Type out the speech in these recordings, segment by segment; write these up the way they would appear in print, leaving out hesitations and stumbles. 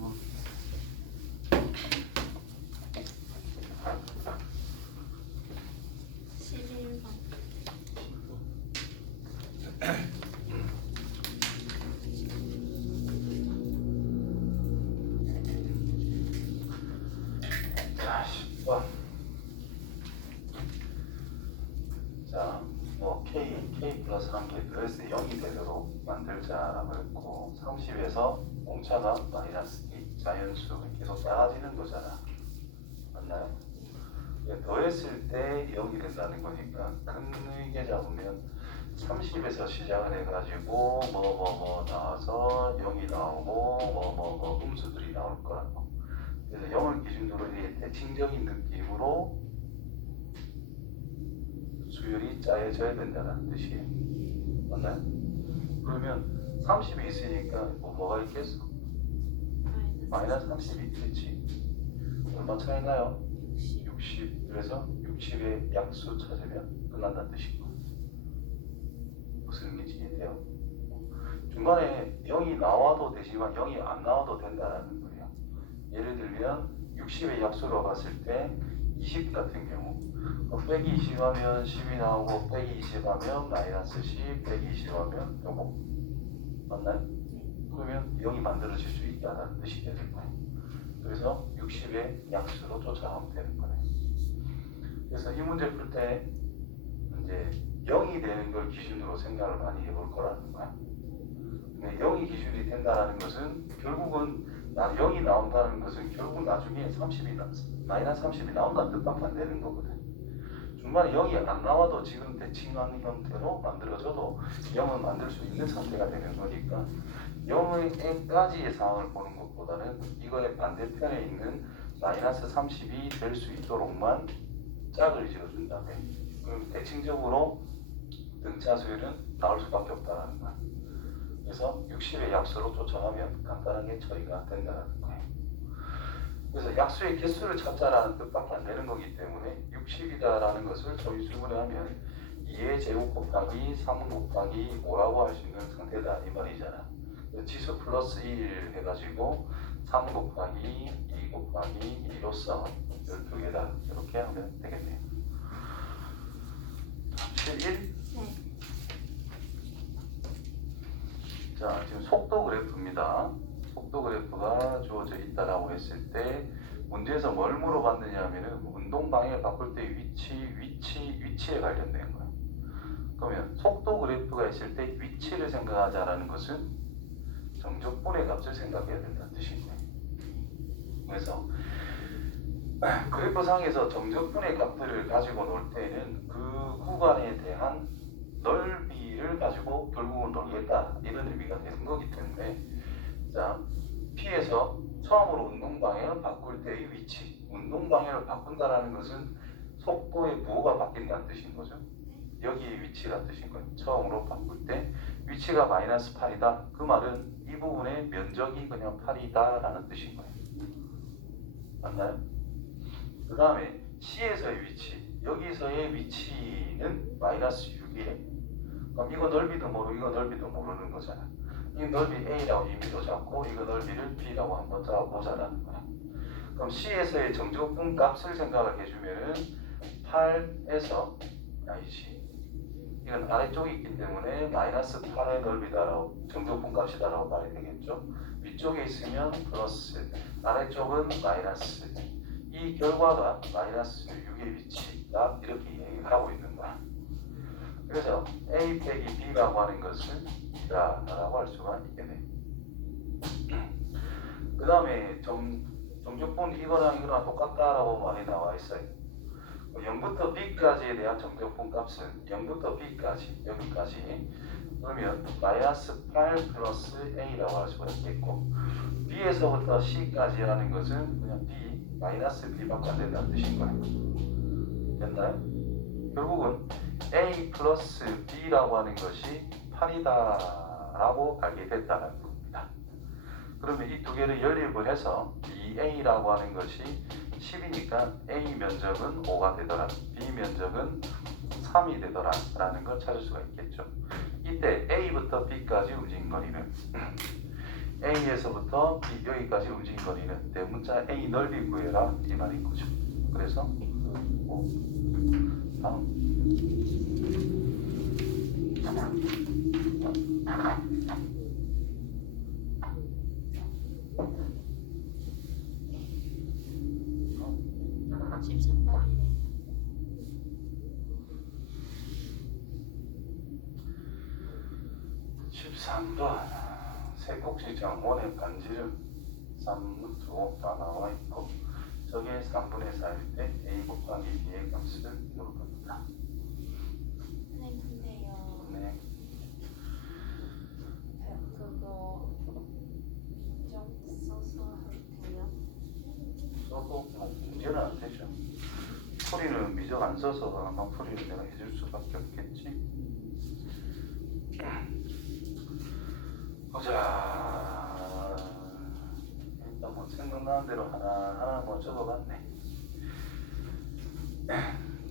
11번. 자, 10번. 자, 뭐 K 플러스 한 개 더해서 0이 되도록 만들자라고 했고 30에서 공차가 마이너스 2 자연수 계속 작아지는 거잖아. 맞나요? 더했을 때 0이 된다는 거니까 크게 잡으면 30에서 시작을 해가지고 뭐 나와서 0이 나오고 음수들이 나올 거라고. 그래서 0을 기준으로 이제 대칭적인 느낌으로 수열이 짜여져야 된다는 뜻이에요. 맞나요? 그러면 30이 있으니까 뭐가 있겠어? 마이너스 30이 있겠지. 얼마 차이 나요? 60. 그래서 60의 약수 찾으면 끝난다는 뜻이고. 무슨 의미인지 이해돼요? 중간에 0이 나와도 되지만 0이 안 나와도 된다는 거예요. 예를 들면 60의 약수로 봤을 때 20 같은 경우 빼기 20 하면 10이 나오고 빼기 20 하면 마이너스 10 빼기 20 하면 요거 맞나요? 그러면 0이 만들어질 수 있다는 뜻이 되는 거예요. 그래서 60의 약수로 쫓아가면 되는 거예요. 그래서 이 문제 풀 때 이제 0이 되는 걸 기준으로 생각을 많이 해볼 거라는 거야. 근데 0이 기준이 된다는 것은 결국은 0이 나온다는 것은 결국 나중에 30이 마이너스 30이 나온다는 뜻밖에 안 되는 거거든. 중간에 0이 안 나와도 지금 대칭한 형태로 만들어져도 0은 만들 수 있는 상태가 되는 거니까 0까지의 상황을 보는 것보다는 이거의 반대편에 있는 마이너스 30이 될 수 있도록만 짝을 지어준다며. 그럼 대칭적으로 등차 수열은 나올 수밖에 없다는 거야. 그래서 60의 약수로 쫓아가면 간단하게 처리가 된다는 거예요. 그래서 약수의 개수를 찾자라는 뜻밖에 안 되는 거기 때문에 60이다라는 것을 조리수분해 하면 2의 제곱 곱하기 3 곱하기 5라고 할 수 있는 상태다 이 말이잖아. 지수 플러스 1 해가지고 3 곱하기 2 곱하기 2로서 12개다 이렇게 하면 되겠네요. 11? 네. 자, 지금 속도 그래프입니다. 속도 그래프가 주어져 있다라고 했을 때 문제에서 뭘 물어봤느냐 하면은 운동 방향을 바꿀 때 위치에 관련된 거예요. 그러면 속도 그래프가 있을 때 위치를 생각하자라는 것은 정적분의 값을 생각해야 된다는 뜻입니다. 그래서 그래프상에서 정적분의 값들을 가지고 놀 때는 그 구간에 대한 넓이를 가지고 결국은 놀겠다 이런 의미가 되는 거기 때문에 자 P에서 처음으로 운동 방향을 바꿀 때의 위치, 운동 방향을 바꾼다라는 것은 속도의 부호가 바뀐다는 뜻인 거죠. 여기의 위치가 뜻인 거예요. 처음으로 바꿀 때 위치가 마이너스 8이다. 그 말은 이 부분의 면적이 그냥 8이다 라는 뜻인 거예요. 맞나요? 그 다음에 C에서의 위치, 여기서의 위치는 마이너스 6이에요. 그럼 이거 넓이도 모르고 이거 넓이도 모르는 거잖아. 이 넓이 A라고 임의로 잡고 이거 넓이를 B라고 한번 잡아보자라는 거야. 그럼 C에서의 정적분 값을 생각을 해주면은 8에서 아니지. 이건 아래쪽에 있기 때문에 마이너스 8의 넓이다라고 정적분 값이다라고 말이 되겠죠. 위쪽에 있으면 플러스, 아래쪽은 마이너스. 이 결과가 마이너스 6의 위치다 이렇게 얘기를 하고 있는 거야. 그래서 A 빼기 B라고 하는 것은 라고 할 수가 있겠네. 그 다음에 정적분 이거랑 똑같다라고 말이 나와 있어요. 0부터 B까지에 대한 정적분 값은 0부터 B까지 여기까지 그러면 마이너스 8 플러스 A라고 할 수가 있겠고 B에서부터 C까지 하는 것은 그냥 B 마이너스 B밖에 안 된다는 뜻인 거예요. 됐나요? 결국은 A 플러스 B라고 하는 것이 8이다 라고 알게 됐다는 겁니다. 그러면 이 두 개를 연립을 해서 2A라고 하는 것이 10이니까 A 면적은 5가 되더라, B 면적은 3이 되더라 라는 걸 찾을 수가 있겠죠. 이때 A부터 B까지 움직인 거리는 A에서부터 B 여기까지 움직인 거리는 대문자 A 넓이 구해라 이 말인 거죠. 그래서 다음 13번이래요. 13번 세곡지정 원의 반지름 3루트 다 나와 있고 저게 3분의 4일 때 A 곱하기 B의 값을 물어봅니다. 선생님 근데요. 네. 그거 인정 써서 할 때요. 써도 문제는 안 되죠. 풀이는 미적 안 써서 아마 풀이는 내가 해줄 수밖에 없겠지. 보자. 일단 뭐 생각나는 대로 하나 뭐 적어봤네.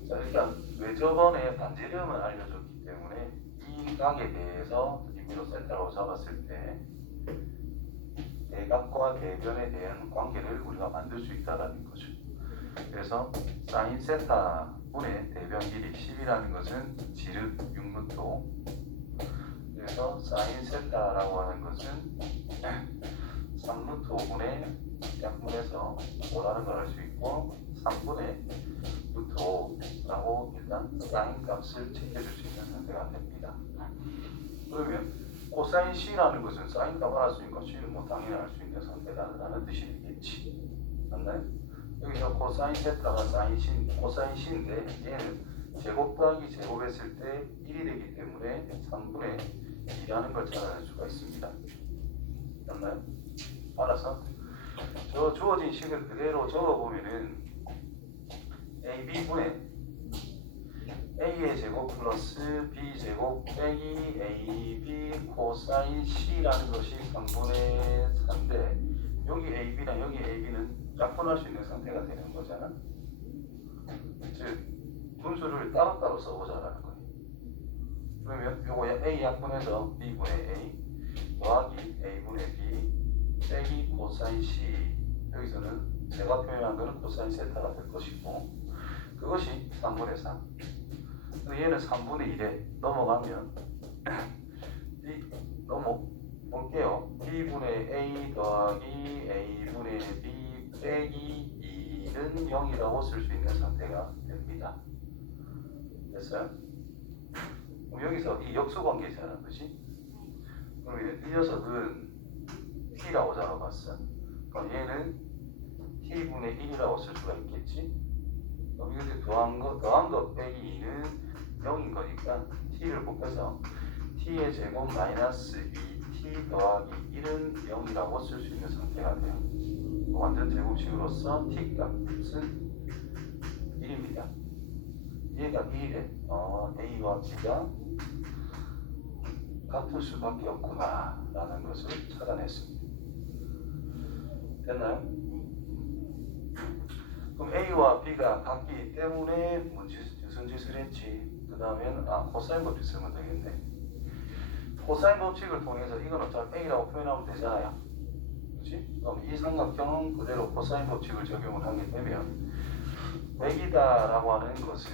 자, 일단 외접원의 반지름을 알려줬기 때문에 이 각에 대해서 임의로 센터라고 잡았을 때 대각과 대변에 대한 관계를 우리가 만들 수 있다는 거죠. 그래서 사인 세타 분의 대변 길이 10이라는 것은 지름 6루트. 그래서 사인 세타라고 하는 것은 3루트 5분의 약분해서 5라는 걸 알 수 있고 3분의 루트 5라고 일단 사인 값을 챙겨줄 수 있는 상태가 됩니다. 그러면 코사인 C라는 것은 사인 값을 알 수 있고 C는 뭐 당연히 알 수 있는 상태다라는 뜻이 되겠지. 맞나요? 여기서 코사인 세타가 코사인 C인데 얘는 제곱 더하기 제곱했을 때 1이 되기 때문에 3분의 2라는 걸 찾아낼 수가 있습니다. 맞나요? 알아서 저 주어진 식을 그대로 적어보면은 AB분의 A의 제곱 플러스 B 제곱 빼기 AB 코사인 C라는 것이 3분의 4인데 여기 AB랑 여기 AB는 약분할 수 있는 상태가 되는 거잖아. 즉 분수를 따로따로 써보자라는 거예요. 그러면 요거 A 약분해서 B분의 A 더하기 A분의 B 빼기 코사인 C 여기서는 제가 표현한 거는 코사인 세타가 될 것이고 그것이 3분의 3 얘는 3분의 1에 넘어가면 볼게요. B분의 A 더하기 A분의 B 빼기 2는 0이라고 쓸 수 있는 상태가 됩니다. 됐어요? 그럼 여기서 이 역수관계잖아, 그렇지? 그러면 이 녀석은 T라고 잡아봤어. 그럼 얘는 T분의 1이라고 쓸 수가 있겠지? 그럼 이것을 더한 것 빼기 2는 0인 거니까 T를 곱해서 T의 제곱 마이너스 2T 더하기 1은 0이라고 쓸 수 있는 상태가 돼요. 완전 제곱식으로서 T 값은 1입니다. 얘가 1이래. A와 B가 같을 수밖에 없구나 라는 것을 찾아냈습니다. 됐나요? 그럼 A와 B가 같기 때문에 무슨 짓을 했지? 그 다음에는 코사인 법칙 쓰면 되겠네. 코사인 법칙을 통해서 이건 어차피 A라고 표현하면 되잖아요. 그렇지? 그럼 이 삼각형은 그대로 코사인 법칙을 적용을 하게 되면 100이다라고 하는 것은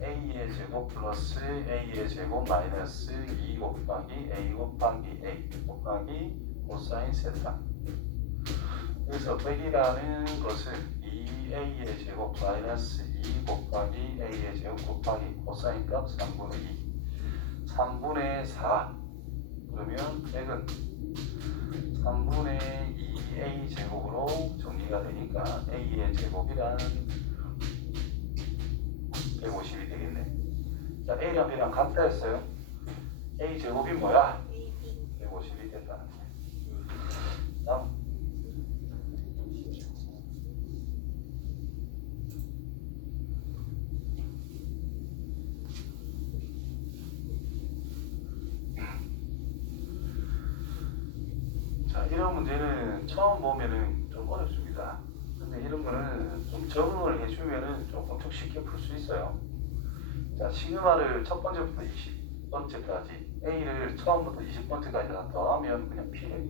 A의 제곱 플러스 A의 제곱 마이너스 2 곱하기 A 곱하기 A 곱하기 코사인 세타. 그래서 100이라는 것은 2A의 제곱 마이너스 2 곱하기 A의 제곱 곱하기 코사인 값 3분의 2 3분의 4 그러면 100은 3분의 2A 제곱으로 정리가 되니까 A의 제곱이란 150이 되겠네. 자, A랑 B랑 같다 했어요. A 제곱이 뭐야? 150이 된다는 거예요. 다음. 자, 이런 문제는 처음 보면은 좀 어렵습니다. 근데 이런 거는 좀 적응을 해주면은 조금 좀 쉽게 풀 수 있어요. 자, 시그마를 첫 번째부터 20번째까지 A를 처음부터 20번째까지 다 더하면 그냥 P래.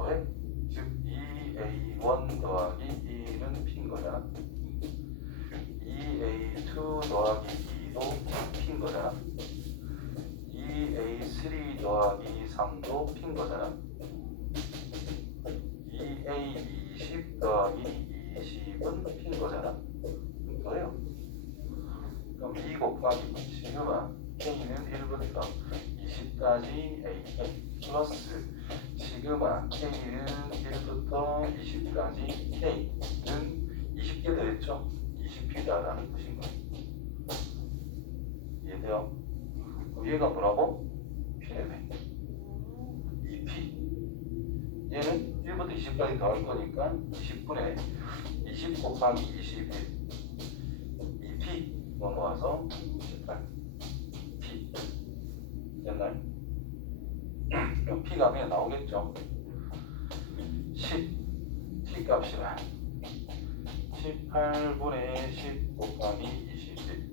더해. 즉 2a1 더하기 1은 p인 거잖아. 2a2 더하기 2도 p인 거잖아. 2a3 더하기 3도 p인 거잖아. 2a20 더하기 20은 p인 거잖아. 그래요. 그럼 2 곱하기 시그마 k는 1부터 20까지 ak 플러스 시그마 k는 1부터 20까지 k는 20개 더했죠? 20p다라는 뜻인 거예요. 이해돼요? 그럼 얘가 뭐라고? p네. 2p. 얘는 1부터 20까지 더할 거니까 20분의 20 곱하기 21 2p 넘어와서 18p 됐나요? 그럼 p가 그냥 나오겠죠? 10 p 값이라 18분의 10 곱하기 21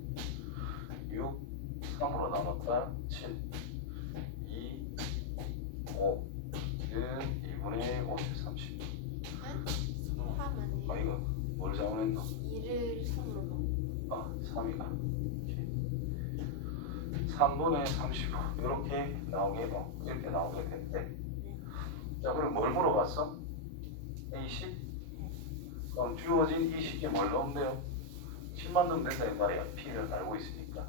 6 3으로 나눴다 7 2 5 는 2분의 5 30 3하면 이거 뭘 잘못했노? 2를 3으로 넣어. 3이가 3분의 35 이렇게 나오게 이렇게 나오게 됐대. 자 그럼 뭘 물어봤어? A10? 그럼 주어진 이 식에 뭘 넣으면 돼요? 10만 넣으면 된다 이 말이야. P를 알고 있으니까.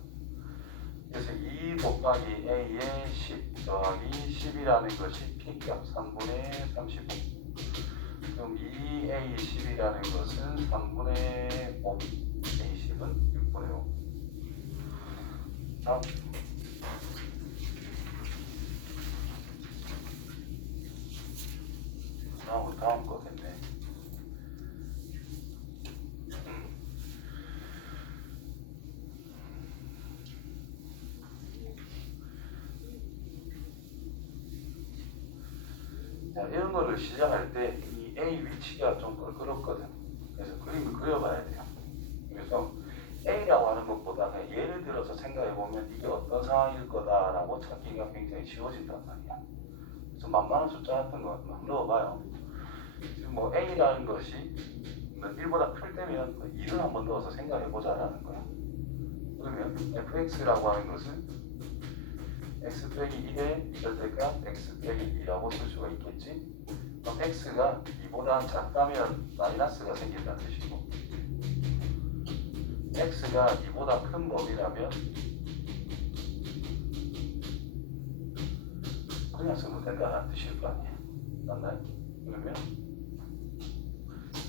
그래서 2 곱하기 A의 10 더하기 10이라는 것이 P값 3분의 35. 그럼 2A10이라는 것은 3분의 5. A10은 6분의 5. 다음. 다음 거 됐네. 자, 이런 거를 시작할 때 이 A 위치가 좀 껄끄럽거든. 그래서 그림을 그려봐야 돼요. 그래서 A라고 하는 것보다 그냥 예를 들어서 생각해보면 이게 어떤 상황일 거다라고 찾기가 굉장히 쉬워진단 말이야. 그래서 만만한 숫자 같은 거 한번 넣어봐요. 지금 뭐 A라는 것이 1보다 클 때면 2를 한번 넣어서 생각해보자라는 거야. 그러면 fx라고 하는 것은 x 빼기 1의 절대값 x 빼기 2라고 쓸 수가 있겠지. 그럼 x가 2보다 작다면 마이너스가 생긴다는 뜻이고 x가 2보다 큰 범위라면 그냥 쓰면 된다는 뜻일 거 아니야. 맞나요? 그러면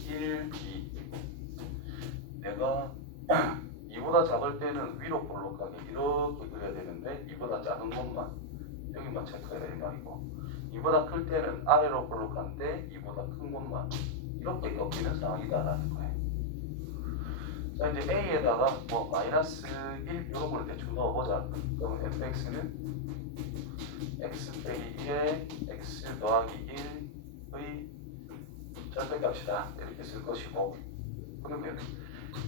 1, 2 내가 2보다 작을 때는 위로 볼록하게 이렇게 그려야 되는데 2보다 작은 것만 여기만 체크해야 이 말이고 2보다 클 때는 아래로 볼록한데 2보다 큰 것만 이렇게 꺾이는 상황이다라는 거예요. 자 이제 A에다가 뭐 마이너스 1 이런 걸 대충 넣어보자. 그러면 fx는 x 빼기 1에 x 더하기 1의 절대값이다 이렇게 쓸 것이고 그러면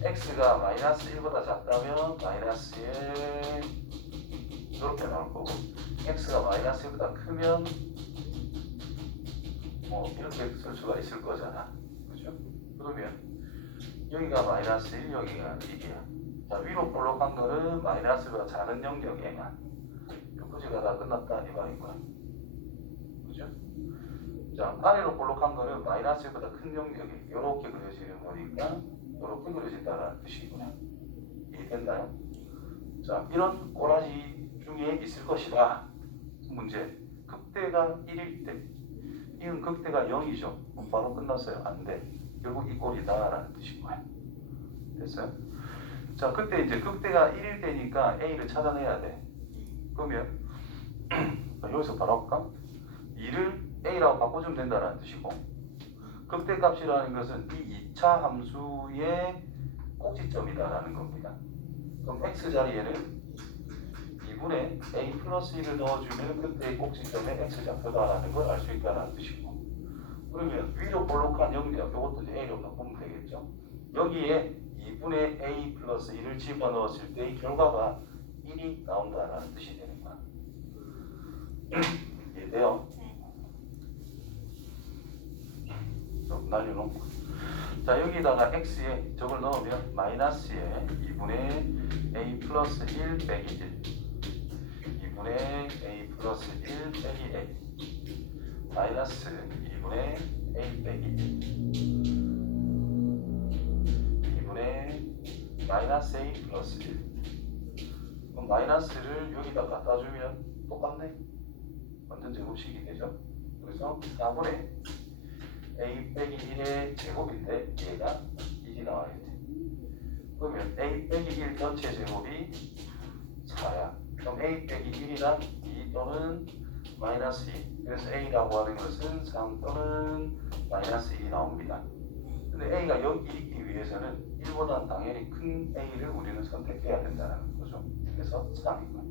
x가 마이너스 1보다 작다면 마이너스에 이렇게 나올 거고 x가 마이너스 1보다 크면 뭐 이렇게 쓸 수가 있을 거잖아. 그죠? 그러면 여기가 마이너스 1, 여기가 1이야. 자 위로 볼록한 거는 마이너스보다 작은 영역에만 요구지가 다 끝났다 이 말이고요. 그죠? 자 아래로 볼록한 거는 마이너스 1보다 큰 영역에 이렇게 그려지는 거니까 이렇게 그려진다는 뜻이고요. 이해됐나요? 자 이런 꼬라지 중에 있을 것이다. 문제 극대가 1일 때 이건 극대가 0이죠. 바로 끝났어요. 안 돼. 결국 이 꼴이다라는 뜻이고요. 됐어요? 자 그때 이제 극대가 1일 때니까 A를 찾아내야 돼. 그러면 여기서 바로 할까? 2를 A라고 바꿔주면 된다는 뜻이고 극대값이라는 것은 이 2차 함수의 꼭지점이다라는 겁니다. 그럼 x 자리에는 2분의 a 플러스 1을 넣어주면 그때의 꼭지점에 x좌표다라는 걸 알 수 있다는 뜻이고 그러면 위로 볼록한 영역 이것도 이제 a로 바꾸면 되겠죠. 여기에 2분의 a 플러스 1을 집어넣었을 때의 결과가 1이 나온다라는 뜻이 되는 거야. 이해돼요? 날려놓고. 자, 여기다가 x에 저걸 넣으면 마이너스에 2분의 a 플러스 1 빼기 1, 2분의 a 플러스 1 빼기 a, 마이너스 2분의 a 빼기 1, 2분의 마이너스 a 플러스 1. 그럼 마이너스를 여기다 갖다 주면 똑같네. 완전 제곱식이 되죠. 그래서 4분의 a 빼기 1의 제곱인데 얘가 1이 나와야 돼. 그러면 a 빼기 1 전체 제곱이 4야. 그럼 a 빼기 1이란 2 또는 마이너스 2. 그래서 a라고 하는 것은 3 또는 마이너스 1이 나옵니다. 근데 a가 여기 있기 위해서는 1보다 당연히 큰 a를 우리는 선택해야 된다는 거죠. 그래서 3이고.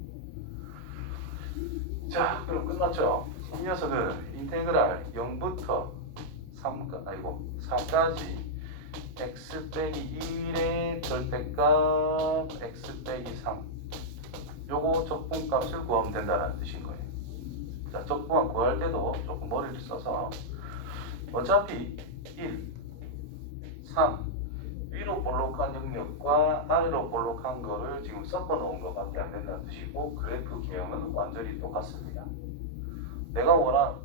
자, 그럼 끝났죠? 이 녀석은 인테그랄 0부터 4까지 x 빼기 1의 절대값 x 빼기 3, 요거 적분값을 구하면 된다는 뜻인 거예요. 자, 적분값 구할 때도 조금 머리를 써서 어차피 1, 3 위로 볼록한 영역과 아래로 볼록한 거를 지금 섞어 놓은 것밖에 안 된다는 뜻이고, 그래프 개형은 완전히 똑같습니다. 내가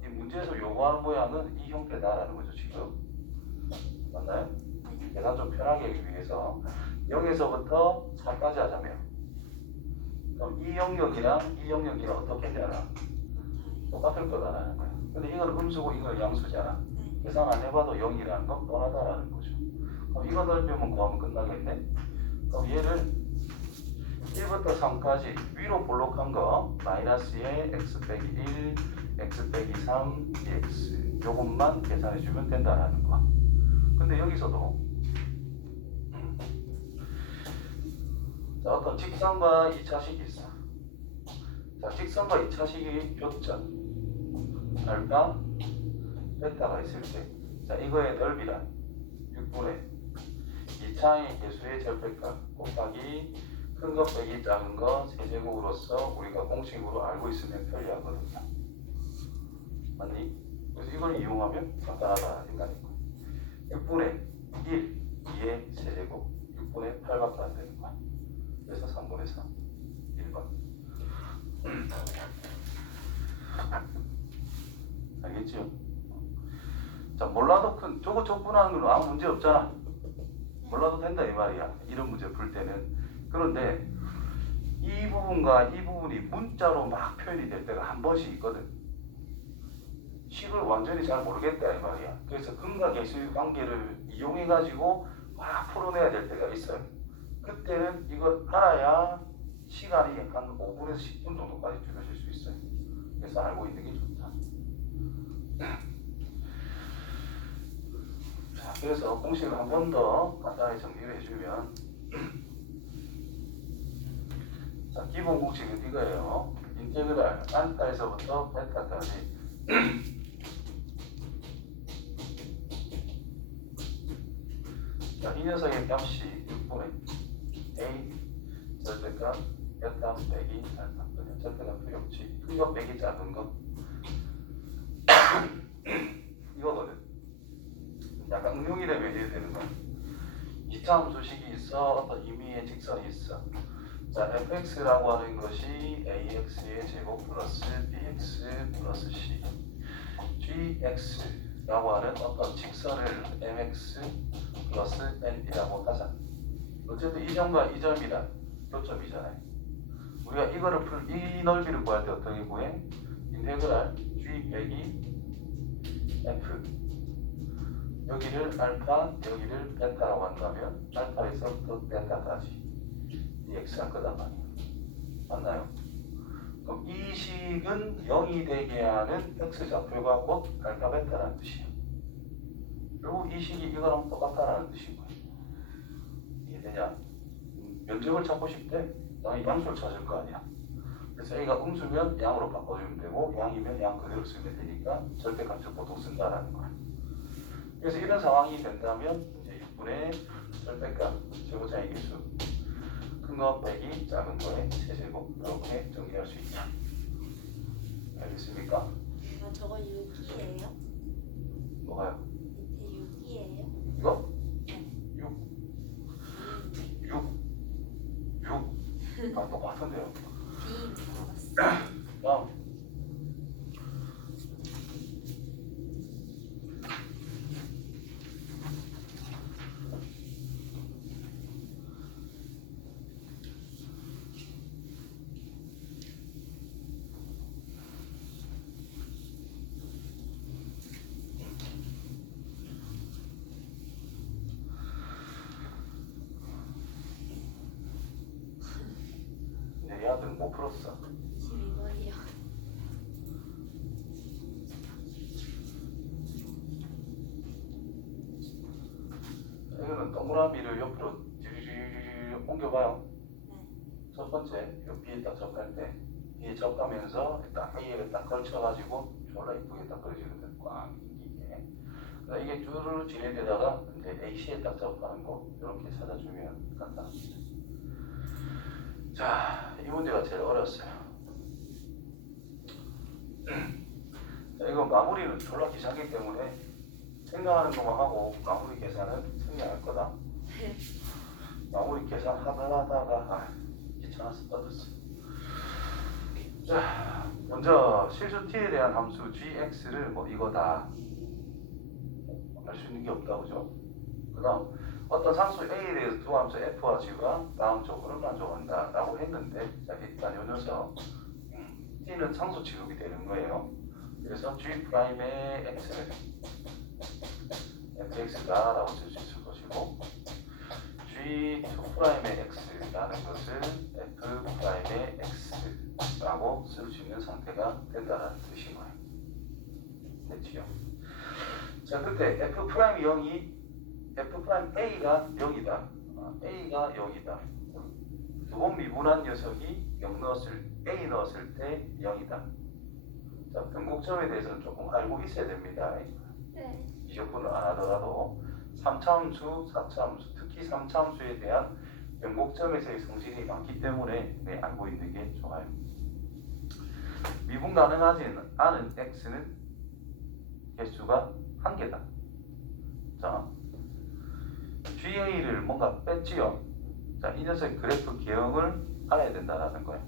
이 문제에서 요구하는 모양은 이 형태다라는 거죠. 지금 맞나요? 계산 좀 편하게 하기 위해서 0에서부터 4까지 하자면, 그럼 이 영역이랑 이 영역이랑 어떻게 되나? 똑같을 거다라는 거야. 근데 이건 음수고 이건 양수잖아. 계산 안 해봐도 0이라는 건 뻔하다라는 거죠. 그럼 이거 넓히면 구하면 끝나겠네. 그럼 얘를 1부터 3까지 위로 볼록한 거 마이너스에 x 빼기 1, x 빼기 3, dx 요것만 계산해주면 된다라는 거. 근데 여기서도 자, 어떤 직선과 2차식이 있어. 자, 직선과 2차식이 교점 알파 베타가 있을 때, 자, 이거의 넓이란 6분의 2차의 개수의 절대값 곱하기 큰 거 빼기 작은 거 세제곱으로서 우리가 공식으로 알고 있으면 편리하거든요. 맞니? 그래서 이걸 이용하면 간단하다 인간이고, 6분의 1, 2의 세제곱 6분의 8밖에 안 되는 거야. 그래서 3분의 3 1번. 알겠죠? 자, 몰라도 저거 적분하는 건 아무 문제 없잖아. 몰라도 된다 이 말이야. 이런 문제 풀 때는. 그런데 이 부분과 이 부분이 문자로 막 표현이 될 때가 한 번씩 있거든. 식을 완전히 잘 모르겠다 이 말이야. 그래서 근과 계수의 관계를 이용해 가지고 막 풀어내야 될 때가 있어요. 그때는 이걸 알아야 시간이 한 5분에서 10분 정도까지 줄여질 수 있어요. 그래서 알고 있는 게 좋다. 자, 그래서 공식을 한 번 더 간단히 정리를 해주면, 자, 기본 공식은 이거예요. 인테그랄 알파에서부터 베타까지 자, 이 녀석의 값이 6분의 a 절대값 베타 빼기 알파. 그냥 절대값 필요 없지. 큰 거 빼기 작은 거 이거거든. 약간 응용이라면 해야 되는 거야. 2차 함수식이 있어. 어떤 임의의 직선이 있어. 자, fx라고 하는 것이 ax의 제곱 플러스 bx 플러스 c, gx라고 하는 어떤 직선을 mx 플러스 n이라고 하자. 어쨌든 이 점과 이 점이란 교점이잖아요. 우리가 이거를 이 넓이를 구할 때 어떻게 구해? 인테그랄 g 빼기 f, 여기를 알파, 여기를 베타라고 한다면 알파에서부터 베타까지 dx 할 거단 말이야. 맞나요? 그럼 이 식은 0이 되게 하는 x좌표가 곧 알파 베타라는 뜻이야. 결국 이 식이 이거랑 똑같다라는 뜻인 거야. 이해되냐? 면적을 찾고 싶대. 당연히 양수를 찾을 거 아니야. 그래서 A가 음수면 양으로 바꿔주면 되고, 양이면 양 그대로 쓰면 되니까 절대값을 보통 쓴다라는 거야. 그래서 이런 상황이 된다면 이제 6분의 절대값 제곱차의 개수 큰 거 빼기 작은 거의 세제곱, 이렇게 정리할 수 있다. 알겠습니까? 저거 6이에요? 뭐가요? 밑에 우리 아들은 못 풀었어. 12번이요. 이거는 동그라미를 옆으로 옮겨봐요. 네. 첫 번째, 요 B에 딱 접할 때 B에 접하면서 딱 A에 딱 걸쳐가지고 졸라 이쁘게 딱 그려주거든. 꽉 끼게. 그러니까 이게 쭈르르 진행되다가 이제 AC에 딱 접하는 거 이렇게 찾아주면 간단합니다. 자, 이 문제가 제일 어려웠어요. 자, 이거 마무리는 졸라 귀찮기 때문에 생각하는 것만 하고 마무리 계산은 생략할 거다. 마무리 계산 하다가 귀찮아서 빠졌어. 자, 먼저 실수 t에 대한 함수 gx를 뭐 이거다 알 수 있는 게 없다, 그죠? 그 다음 어떤 상수 a에 대해서 두 함수 f와 g가 다음 조건을 만족한다 라고 했는데, 자, 일단 요 녀석 t는 상수 취급이 되는 거예요. 그래서 g'의 x를 fx다 라고 쓸 수 있을 것이고, g2'의 x라는 것을 f'의 x라고 쓸 수 있는 상태가 된다는 뜻인 거예요. 됐지요? 자, 그때 f'이 0이 f'a가 0이다. a가 0이다. 두 번 미분한 녀석이 0 넣었을 a 넣었을 때 0이다. 자, 변곡점에 대해서는 조금 알고 있어야 됩니다. 네. 이 조건을 안 하더라도 3차함수, 4차함수, 특히 3차함수에 대한 변곡점에서의 성질이 많기 때문에 알고 있는 게 좋아요. 미분 가능하지 않은 x는 개수가 한 개다. 자, GA를 뭔가 뺐지요. 자, 이 녀석의 그래프 개형을 알아야 된다는 거예요.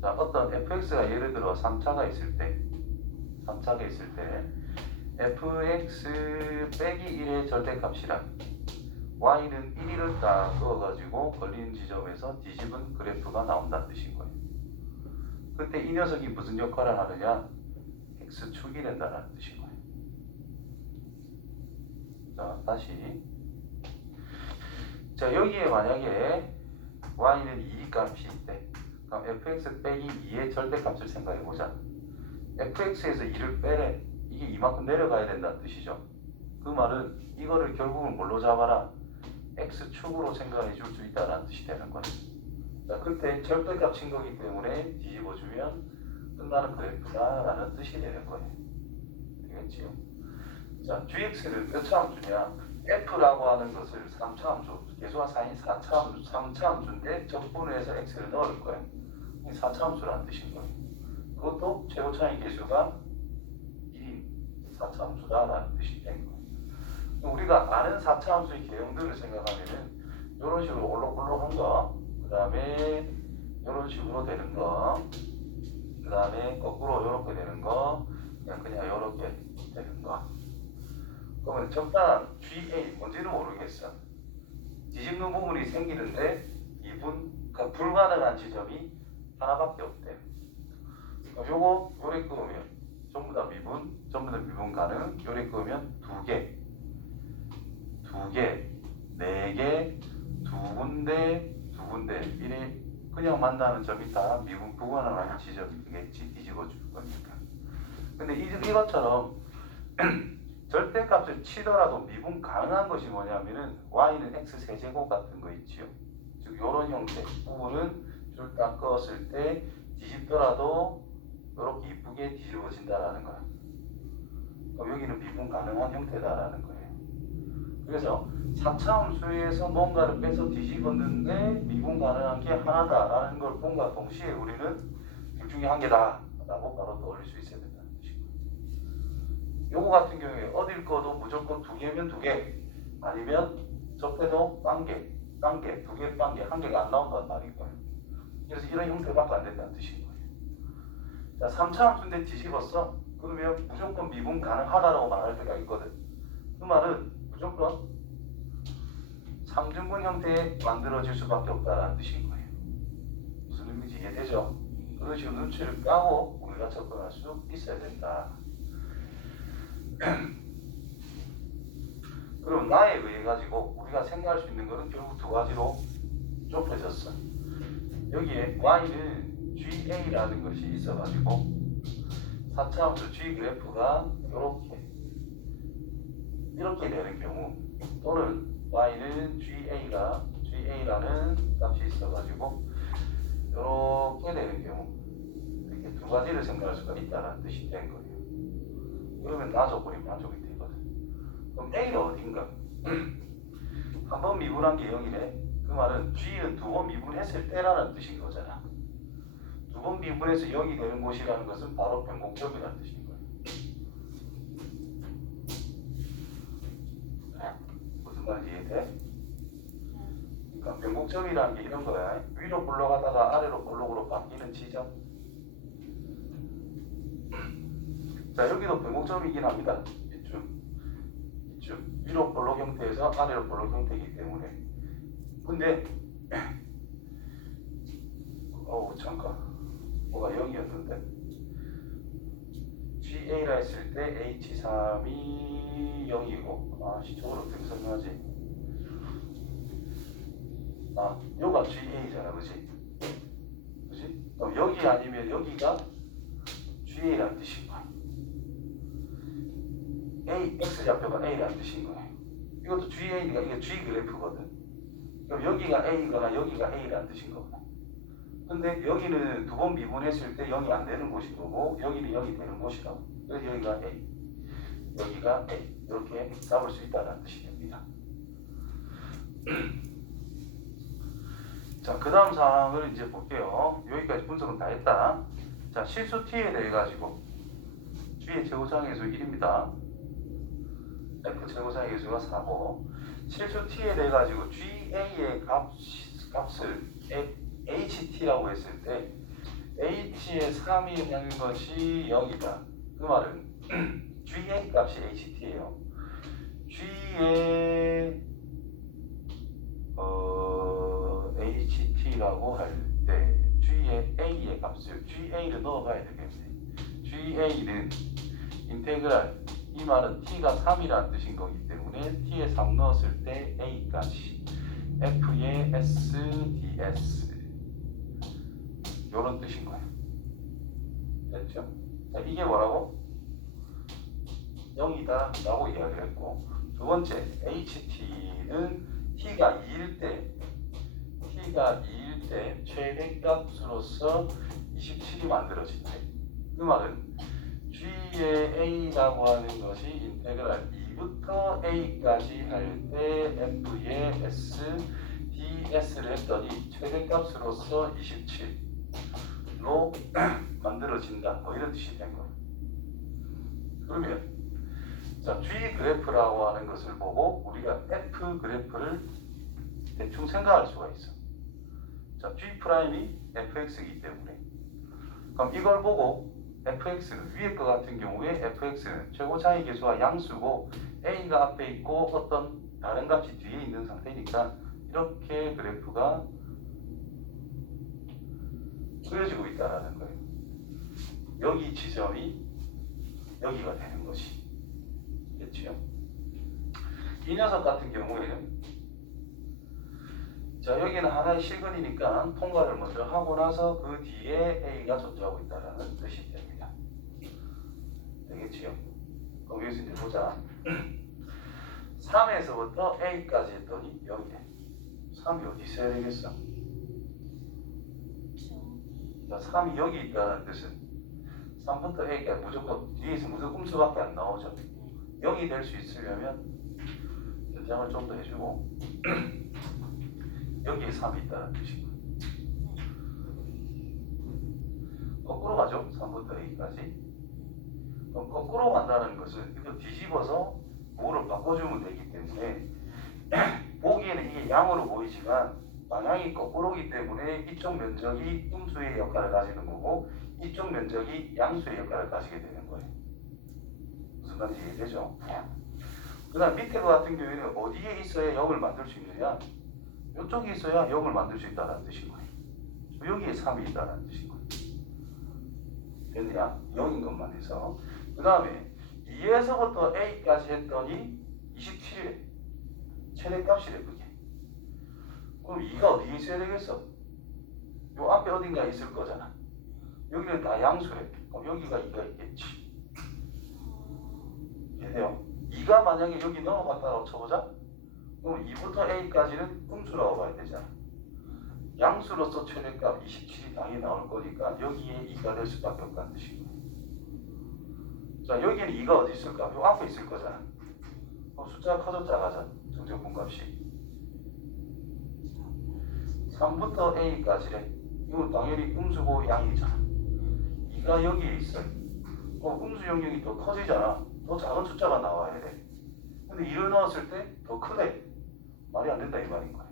자, 어떤 fx가 예를 들어 3차가 있을 때 fx 빼기 1의 절대값이라 y는 1을 딱 그어가지고 걸리는 지점에서 뒤집은 그래프가 나온다는 뜻인 거예요. 그때 이 녀석이 무슨 역할을 하느냐? x축이 된다는 뜻인 거예요. 자, 다시. 자, 여기에 만약에 y는 2 값이 있대. 그럼 fx 빼기 2의 절대값을 생각해보자. fx에서 2를 빼래. 이게 이만큼 내려가야 된다는 뜻이죠. 그 말은 이거를 결국은 뭘로 잡아라? x축으로 생각해 줄 수 있다는 뜻이 되는 거예요. 자, 그때 절대값인 거기 때문에 뒤집어주면 끝나는 그래프다라는 뜻이 되는 거예요. 되겠지요? 자, gx를 몇 차 함수냐? f라고 하는 것을 3차 함수, 개수가 4인 4차 함수, 3차 함수인데 적분해서 x를 넣을 거예요. 이게 4차 함수라는 뜻인 거예요. 그것도 최고차의 개수가 1인 4차 함수다라는 뜻이 된 거예요. 우리가 아는 4차 함수의 개형들을 생각하면은 이런 식으로 올록올록한 거, 그 다음에 이런 식으로 되는 거, 그 다음에 거꾸로 이렇게 되는 거, 그냥 이렇게 되는 거. 그러면 적당한 GA 뭔지는 모르겠어. 뒤집는 부분이 생기는데 미분가 불가능한 지점이 하나밖에 없대. 요거 요래 끄면 전부 다 미분 가능. 요래 끄면 2개, 4개, 2군데 이래 그냥 만나는 점이 다 미분 불가능한 지점이 되겠지. 뒤집어 줄 거니까. 근데 이것처럼 절대값을 치더라도 미분 가능한 것이 뭐냐면은 y는 x 세제곱 같은 거 있지요. 즉 요런 형태 부분은 줄 딱 그었을 때 뒤집더라도 이렇게 이쁘게 뒤집어진다라는 거야. 그럼 여기는 미분 가능한 형태다라는 거예요. 그래서 4차 함수에서 뭔가를 빼서 뒤집었는데 미분 가능한 게 하나다라는 걸 본과 동시에 우리는 둘 중에 한 개다라고 바로 떠올릴 수 있어야 된다는 뜻이고. 요거 같은 경우에 어딜 거도 무조건 2개면 2개, 아니면 적게도 빵개, 2개 빵개, 1개가 안 나온다는 말인 거예요. 그래서 이런 형태밖에 안 된다는 뜻인 거예요. 자, 3차 함수인데 뒤집었어? 그러면 무조건 미분 가능하다라고 말할 때가 있거든. 그 말은 무조건 3등분 형태에 만들어질 수밖에 없다라는 뜻인 거예요. 무슨 의미인지 이해되죠? 그런 식으로 눈치를 까고 우리가 접근할 수 있어야 된다. 그럼 나에 의해 가지고 우리가 생각할 수 있는 것은 결국 두 가지로 좁혀졌어. 여기에 y는 GA라는 것이 있어가지고 4차함수 G 그래프가 이렇게 되는 경우, 또는 y는 GA라는 값이 있어가지고 이렇게 되는 경우, 이렇게 두 가지를 생각할 수가 있다는 뜻이 된 거예요. 그러면 나눠버리면 만족이 되거든. 그럼 A는 어딘가? 한 번 미분한 게 0이네. 그 말은 G는 두 번 미분했을 때라는 뜻인 거잖아. 두 번 미분해서 0이 되는 곳이라는 것은 바로 변곡점이라는 뜻인 거예요. 무슨 말인지 이해돼? 그러니까 변곡점이라는 게 이런 거야. 위로 올라가다가 아래로 볼록으로 바뀌는 지점. 자, 여기도 변곡점이긴 합니다. 이쯤 위로 볼록 형태에서 아래로 볼록 형태이기 때문에. 근데 잠깐 뭐가 0이었는데 GA라 했을 때 H3이 0이고 시적으로 어떻게 설명하지? 요가 GA잖아, 그지? 그럼 여기 아니면 여기가 GA라는 뜻인 거야. X좌표가 A라는 뜻인 거예요. 이것도 GA니까 이게 G 그래프거든. 그럼 여기가 A거나 여기가 A라는 뜻인 거고. 근데 여기는 두 번 미분했을 때 0이 안 되는 곳인 거고, 여기는 0이 되는 곳이라고. 그래서 여기가 A, 여기가 A. 이렇게 잡을 수 있다는 뜻이 됩니다. 자, 그 다음 사항을 이제 볼게요. 여기까지 분석은 다 했다. 자, 실수 T에 대해 가지고 G의 최고차항계수 1입니다. F 최고차항계수가 4고, 실수 T에 대해 가지고 GA의 값을 HT라고 했을 때 H의 3이 되는 것이 0이다. 그 말은 GA 값이 HT예요. G의 HT라고 할 때 G의 A의 값을 GA를 넣어봐야 되겠네. GA는 인테그랄, 이 말은 T가 3이라는 뜻인 거기 때문에 T에 3 넣었을 때 A까지 F의 S, DS 요런 뜻인 거예요. 됐죠? 자, 이게 뭐라고? 0이다 라고 이야기를 했고, 두 번째 HT는 T가 2일 때 최대값으로서 27이 만들어진대. 그 말은 G의 A라고 하는 것이 인테그랄 2부터 A까지 할 때 F의 S, DS를 했더니 최대값으로서 27로 만들어진다. 뭐 이런 뜻이 된 거예요. 그러면 자, G 그래프라고 하는 것을 보고 우리가 F 그래프를 대충 생각할 수가 있어. 자, G 프라임이 fx이기 때문에, 그럼 이걸 보고 fx는 위에 것 같은 경우에 fx는 최고차이 계수가 양수고 a가 앞에 있고 어떤 다른 값이 뒤에 있는 상태니까 이렇게 그래프가 그려지고 있다는 거예요. 여기 지점이 여기가 되는 것이. 됐죠? 이 녀석 같은 경우에는 자, 여기는 하나의 실근이니까 통과를 먼저 하고 나서 그 뒤에 A가 존재하고 있다는 뜻이 됩니다. 되겠지요? 그럼 여기서 이제 보자. 3에서부터 A까지 했더니 여기에 3이 어디 있어야 되겠어? 자, 3이 여기 있다는 뜻은 3부터 A까지 무조건 뒤에서 무조건 음수밖에 안 나오죠. 0이 될 수 있으려면 연장을 좀 더 해주고 여기에 3이 있다는 뜻이고, 거꾸로 가죠. 3부터 A까지. 그럼 거꾸로 간다는 것은 이거 뒤집어서 뭐를 바꿔주면 되기 때문에 보기에는 이게 양으로 보이지만 방향이 거꾸로기 때문에 이쪽 면적이 음수의 역할을 가지는 거고 이쪽 면적이 양수의 역할을 가지게 되는 거예요. 무슨 말인지 이해되죠? 그 다음 밑에 거 같은 경우에는 어디에 있어야 0을 만들 수 있느냐? 이쪽에 있어야 0을 만들 수 있다는 뜻인 거예요. 여기에 3이 있다는 뜻인 거예요. 됐냐? 0인 것만 해서. 그 다음에 2에서부터 A까지 했더니 27이래. 최대값이래 그게. 그럼 2가 어디에 있어야 되겠어? 요 앞에 어딘가 있을 거잖아. 여기는 다 양수래. 그럼 여기가 2가 있겠지. 이해돼요? 2가 만약에 여기 넘어갔다고 쳐보자. 그럼 2부터 A까지는 음수라고 봐야 되잖아. 양수로서 최대값 27이 당연히 나올 거니까 여기에 2가 될 수밖에 없다는 뜻이고. 자, 여기는 2가 어디 있을까? 요 앞에 있을 거잖아. 그럼 숫자가 커져 작아져. 정적분 값이. 3부터 A까지래. 이거 당연히 음수고 양이잖아. 2가 여기에 있어요. 음수 영역이 더 커지잖아. 더 작은 숫자가 나와야 돼. 근데 2를 넣었을 때 더 크대. 말이 안 된다 이 말인 거예요.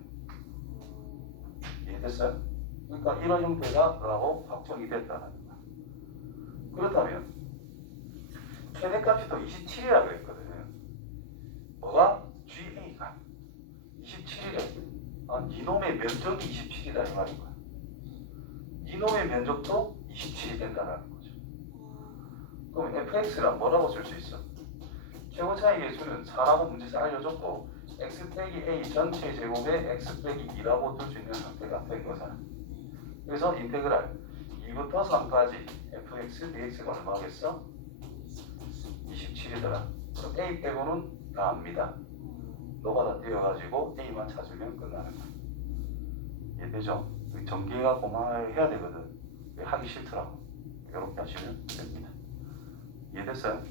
이해됐어요? 그러니까 이런 형태다라고 확정이 됐다는 거야. 그렇다면 최대값이 더 27이라고 했거든. 뭐가? GA가 27이래. 이놈의 면적이 27이다 이 말인 거야. 이놈의 면적도 27이 된다는 거죠. 그럼 fx란 뭐라고 쓸 수 있어? 최고 차이 계수는 4라고 문제에서 알려줬고 x 빼기 a 전체 제곱에 x 빼기 2라고 둘 수 있는 상태가 된 거잖아. 그래서 인테그랄 2부터 3까지 fx dx가 얼마겠어? 27이더라. 그럼 a 빼고는 다 압니다. 노가다 띄워가지고 a만 찾으면 끝나는 거야. 이해되죠? 전개가 고만해야 되거든. 하기 싫더라고. 이렇게 하시면 됩니다. 이해됐어요?